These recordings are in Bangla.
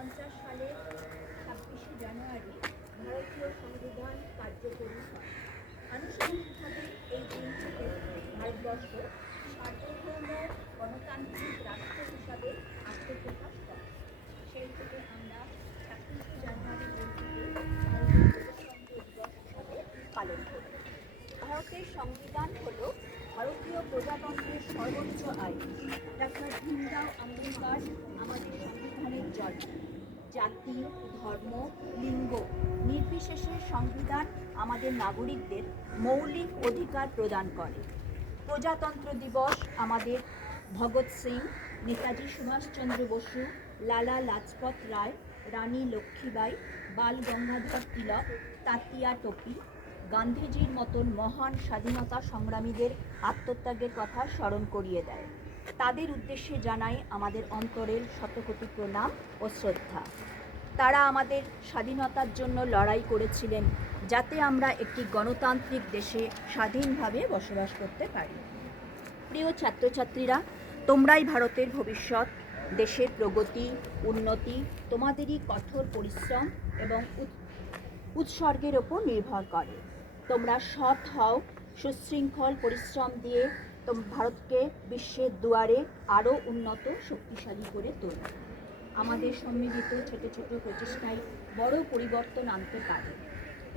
সালের ছাব্বিশে জানুয়ারি ভারতীয় সংবিধান কার্যকরী হয়। আনুষ্ঠানিকভাবে এই দিনটিতে ভারতবর্ষ সার্বভৌম গণতান্ত্রিক রাষ্ট্র হিসাবে আত্মপ্রকাশ করে। সেই থেকে আমরা ছাব্বিশে জানুয়ারি দিনটিকে ভারতীয় দিবস হিসাবে পালন করি। ভারতের সংবিধান হল ভারতীয় প্রজাতন্ত্রের সর্বোচ্চ আইন। ডাক্তার ভীমরাও আম্বেদকর আমাদের সংবিধানের জন্ম জাতি, ধর্ম, লিঙ্গ নির্বিশেষে সংবিধান আমাদের নাগরিকদের মৌলিক অধিকার প্রদান করে। প্রজাতন্ত্র দিবস আমাদের ভগৎ সিং, নেতাজি সুভাষচন্দ্র বসু, লালা লাজপত রায়, রানী লক্ষ্মীবাই বাল গঙ্গাধর তিলক, তাতিয়া টপি, গান্ধীজির মতন মহান স্বাধীনতা সংগ্রামীদের আত্মত্যাগের কথা স্মরণ করিয়ে দেয়। তাদের উদ্দেশ্যে জানাই আমাদের অন্তরের শতকোটি প্রণাম ও শ্রদ্ধা। তারা আমাদের স্বাধীনতার জন্য লড়াই করেছিলেন যাতে আমরা একটি গণতান্ত্রিক দেশে স্বাধীনভাবে বসবাস করতে পারি। প্রিয় ছাত্রছাত্রীরা, তোমরাই ভারতের ভবিষ্যৎ, দেশের প্রগতি, উন্নতি, তোমাদেরই কঠোর পরিশ্রম এবং উৎসর্গের ওপর নির্ভর করে। তোমরা সৎ হও, সুশৃঙ্খল পরিশ্রম দিয়ে তোম ভারতকে বিশ্বের দুয়ারে আরও উন্নত, শক্তিশালী করে তোলো। আমাদের সম্মিলিত ছোট ছোট প্রচেষ্টায় বড় পরিবর্তন আনতে পারে।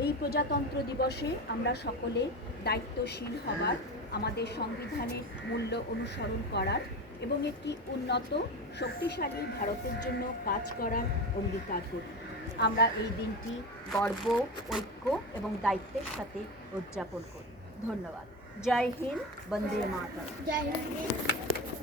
এই প্রজাতন্ত্র দিবসে আমরা সকলে দায়িত্বশীল হবার আমাদের সংবিধানের মূল্য অনুসরণ করার এবং একটি উন্নত, শক্তিশালী ভারতের জন্য কাজ করার অঙ্গীকার করি। আমরা এই দিনটি গর্ব, ঐক্য এবং দায়িত্বের সাথে উদযাপন করি। ধন্যবাদ। जय हिंद बंदे माता जय हिंद।